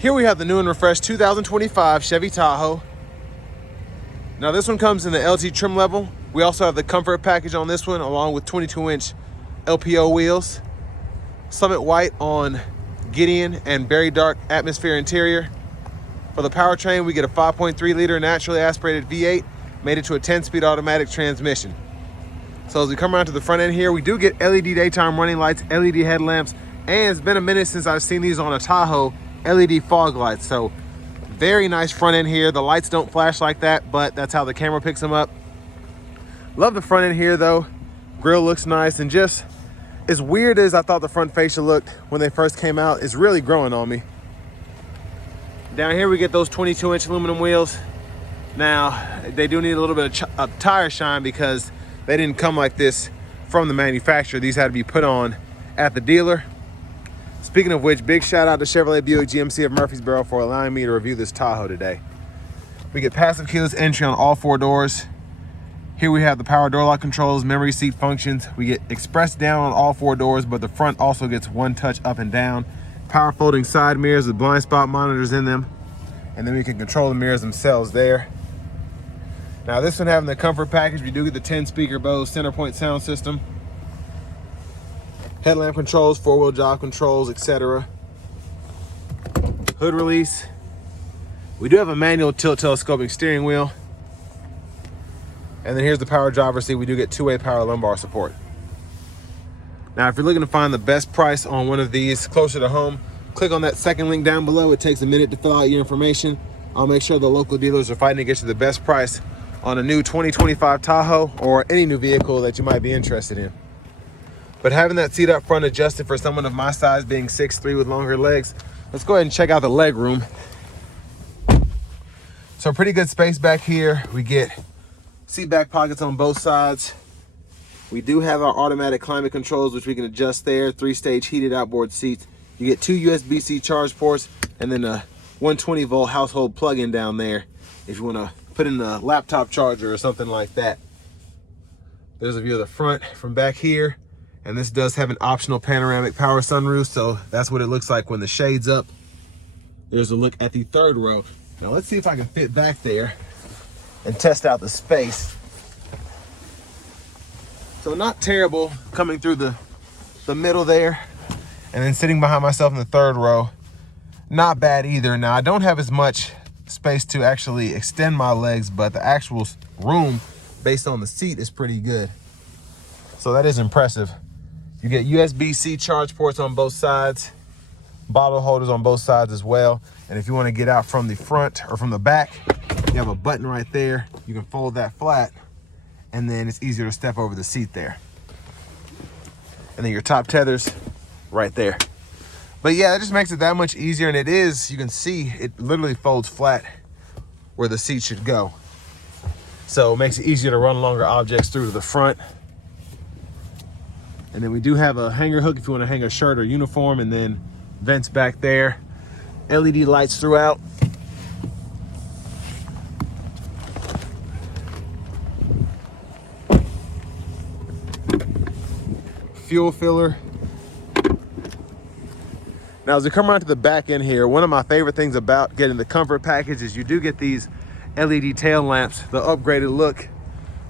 Here we have the new and refreshed 2025 Chevy Tahoe. Now this one comes in the LT trim level. We also have the comfort package on this one, along with 22-inch LPO wheels. Summit white on Gideon and very dark atmosphere interior. For the powertrain, we get a 5.3 liter naturally aspirated V8 made it to a 10-speed automatic transmission. So as we come around to the front end here, we do get LED daytime running lights, LED headlamps, and it's been a minute since I've seen these on a Tahoe, LED fog lights. So very nice front end here. The lights don't flash like that, but that's how the camera picks them up. Love the front end here though. Grille looks nice, and just as weird as I thought the front fascia looked when they first came out, it's really growing on me. Down here we get those 22-inch aluminum wheels. Now they do need a little bit of tire shine because they didn't come like this from the manufacturer. These had to be put on at the dealer. Speaking of which, big shout out to Chevrolet Buick GMC of Murfreesboro for allowing me to review this Tahoe today. We get passive keyless entry on all 4 doors. Here we have the power door lock controls, memory seat functions. We get express down on all 4 doors, but the front also gets 1 touch up and down. Power folding side mirrors with blind spot monitors in them. And then we can control the mirrors themselves there. Now this one having the comfort package, we do get the 10-speaker Bose center point sound system. Headlamp controls, 4-wheel drive controls, etc. Hood release. We do have a manual tilt telescoping steering wheel. And then here's the power driver's seat. We do get 2-way power lumbar support. Now, if you're looking to find the best price on one of these closer to home, click on that second link down below. It takes a minute to fill out your information. I'll make sure the local dealers are fighting to get you the best price on a new 2025 Tahoe or any new vehicle that you might be interested in. But having that seat up front adjusted for someone of my size, being 6'3" with longer legs, let's go ahead and check out the leg room. So pretty good space back here. We get seat back pockets on both sides. We do have our automatic climate controls, which we can adjust there. 3-stage heated outboard seats. You get 2 USB-C charge ports and then a 120-volt household plug-in down there if you want to put in a laptop charger or something like that. There's a view of the front from back here. And this does have an optional panoramic power sunroof, so that's what it looks like when the shade's up. There's a look at the 3rd row. Now let's see if I can fit back there and test out the space. So not terrible coming through the middle there, and then sitting behind myself in the 3rd row. Not bad either. Now I don't have as much space to actually extend my legs, but the actual room based on the seat is pretty good. So that is impressive. You get USB-C charge ports on both sides, bottle holders on both sides as well. And if you want to get out from the front or from the back, you have a button right there. You can fold that flat, and then it's easier to step over the seat there. And then your top tether's right there. But yeah, that just makes it that much easier. And it is, you can see, it literally folds flat where the seat should go. So it makes it easier to run longer objects through to the front. And then we do have a hanger hook if you want to hang a shirt or uniform, and then vents back there. LED lights throughout. Fuel filler. Now as we come around to the back end here, one of my favorite things about getting the comfort package is you do get these LED tail lamps, the upgraded look,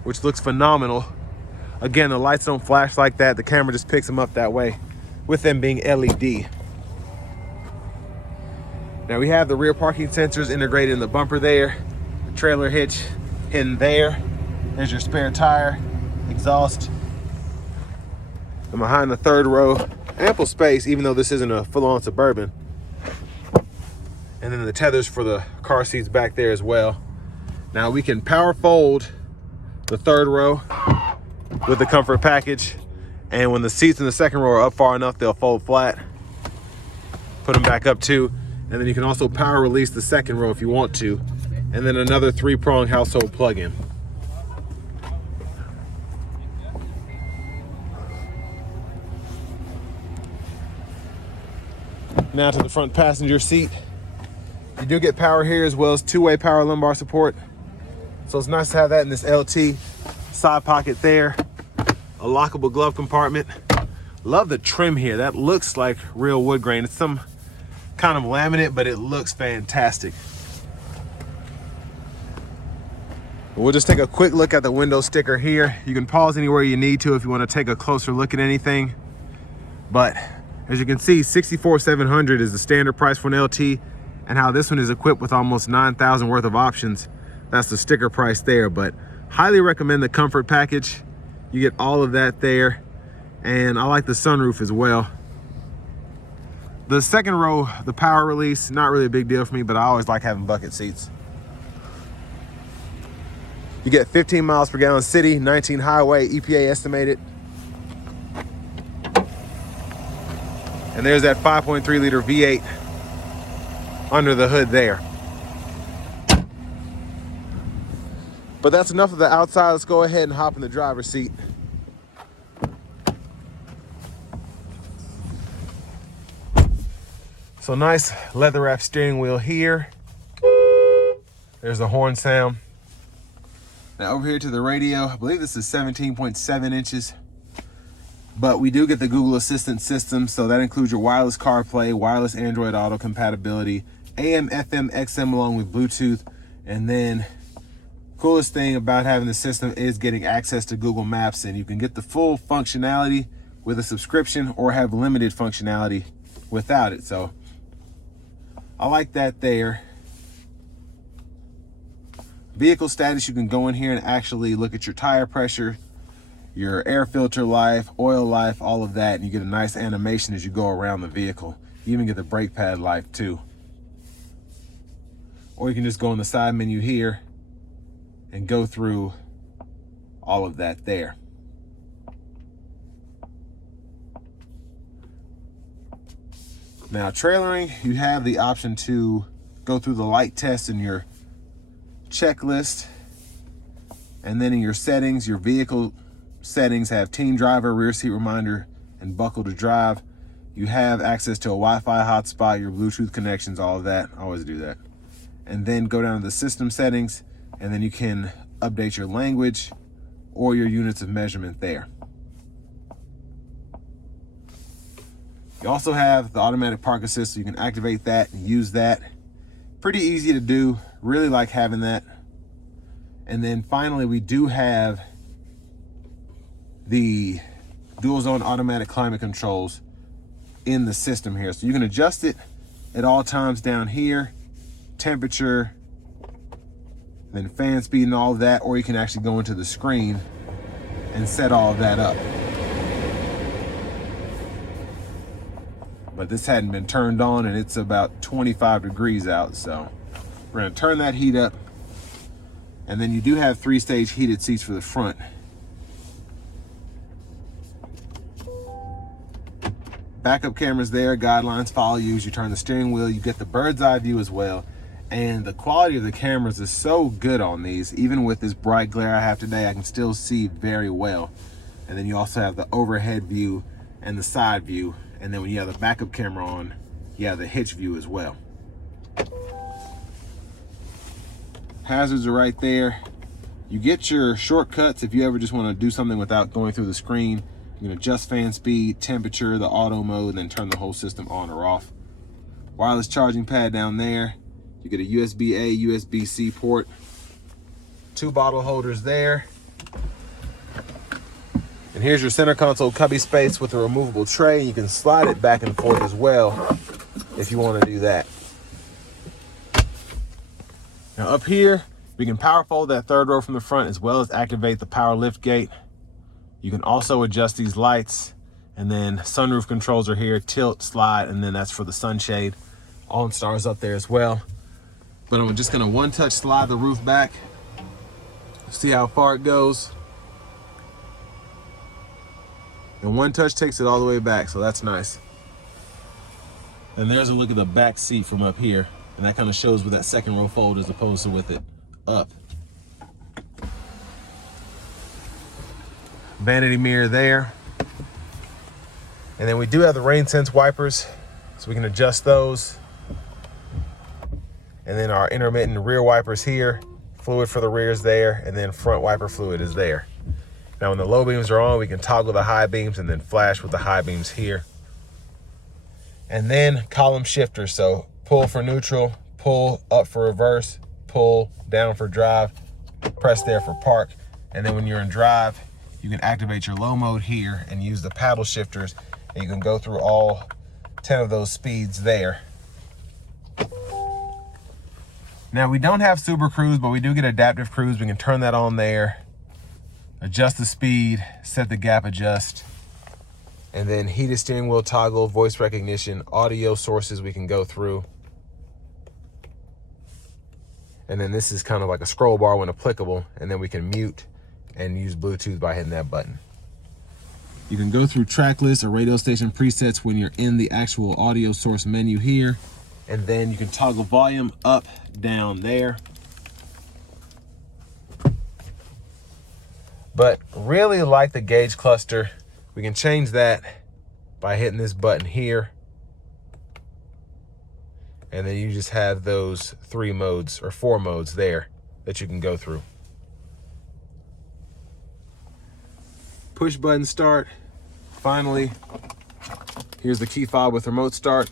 which looks phenomenal. Again, the lights don't flash like that. The camera just picks them up that way with them being LED. Now we have the rear parking sensors integrated in the bumper there. The trailer hitch in there. There's your spare tire, exhaust. And behind the 3rd row, ample space, even though this isn't a full-on Suburban. And then the tethers for the car seats back there as well. Now we can power fold the 3rd row with the comfort package, and when the seats in the 2nd row are up far enough, they'll fold flat. Put them back up too, and then you can also power release the 2nd row if you want to, and then another 3-prong household plug-in. Now to the front passenger seat. You do get power here, as well as 2-way power lumbar support. So it's nice to have that in this LT. Side pocket there, a lockable glove compartment. Love the trim here. That looks like real wood grain. It's some kind of laminate, but it looks fantastic. We'll just take a quick look at the window sticker here. You can pause anywhere you need to if you want to take a closer look at anything. But as you can see, $64,700 is the standard price for an LT, and how this one is equipped with almost 9,000 worth of options. That's the sticker price there, but highly recommend the comfort package. You get all of that there, and I like the sunroof as well. The second row, the power release, not really a big deal for me, but I always like having bucket seats. You get 15 miles per gallon city, 19 highway, EPA estimated. And there's that 5.3 liter V8 under the hood there. But that's enough of the outside. Let's go ahead and hop in the driver's seat. So nice leather wrap steering wheel here. There's the horn sound. Now over here to the radio, I believe this is 17.7 inches, but we do get the Google Assistant system. So that includes your wireless CarPlay, wireless Android Auto compatibility, AM, FM, XM along with Bluetooth. And then coolest thing about having the system is getting access to Google Maps, and you can get the full functionality with a subscription or have limited functionality without it. So I like that there. Vehicle status, you can go in here and actually look at your tire pressure, your air filter life, oil life, all of that, and you get a nice animation as you go around the vehicle. You even get the brake pad life too. Or you can just go in the side menu here and go through all of that there. Now trailering, you have the option to go through the light test in your checklist, and then in your settings, your vehicle settings have teen driver, rear seat reminder, and buckle to drive. You have access to a Wi-Fi hotspot, your Bluetooth connections, all of that. I always do that. And then go down to the system settings, and then you can update your language or your units of measurement there. You also have the automatic park assist, so you can activate that and use that. Pretty easy to do, really like having that. And then finally, we do have the dual zone automatic climate controls in the system here. So you can adjust it at all times down here, temperature, then fan speed and all of that, or you can actually go into the screen and set all of that up. But this hadn't been turned on, and it's about 25 degrees out, so we're gonna turn that heat up. And then you do have 3-stage heated seats for the front. Backup cameras there, guidelines follow you as you turn the steering wheel. You get the bird's eye view as well. And the quality of the cameras is so good on these. Even with this bright glare I have today, I can still see very well. And then you also have the overhead view and the side view. And then when you have the backup camera on, you have the hitch view as well. Hazards are right there. You get your shortcuts if you ever just want to do something without going through the screen. You can adjust fan speed, temperature, the auto mode, and then turn the whole system on or off. Wireless charging pad down there. You get a USB-A, USB-C port. 2 bottle holders there. And here's your center console cubby space with a removable tray. You can slide it back and forth as well if you want to do that. Now up here, we can power fold that third row from the front as well as activate the power lift gate. You can also adjust these lights, and then sunroof controls are here, tilt, slide, and then that's for the sunshade. OnStar's up there as well. But I'm just gonna one-touch slide the roof back. See how far it goes. And one touch takes it all the way back, so that's nice. And there's a look at the back seat from up here, and that kind of shows with that second row fold as opposed to with it up. Vanity mirror there. And then we do have the rain sense wipers, so we can adjust those. And then our intermittent rear wipers here, fluid for the rear is there, and then front wiper fluid is there. Now when the low beams are on, we can toggle the high beams and then flash with the high beams here. And then column shifters. So pull for neutral, pull up for reverse, pull down for drive, press there for park. And then when you're in drive, you can activate your low mode here and use the paddle shifters, and you can go through all 10 of those speeds there. Now we don't have super cruise, but we do get adaptive cruise. We can turn that on there, adjust the speed, set the gap adjust, and then heated steering wheel toggle, voice recognition, audio sources we can go through. And then this is kind of like a scroll bar when applicable, and then we can mute and use Bluetooth by hitting that button. You can go through track lists or radio station presets when you're in the actual audio source menu here. And then you can toggle volume up, down there. But really like the gauge cluster. We can change that by hitting this button here. And then you just have those 3 modes or 4 modes there that you can go through. Push button start. Finally, here's the key fob with remote start.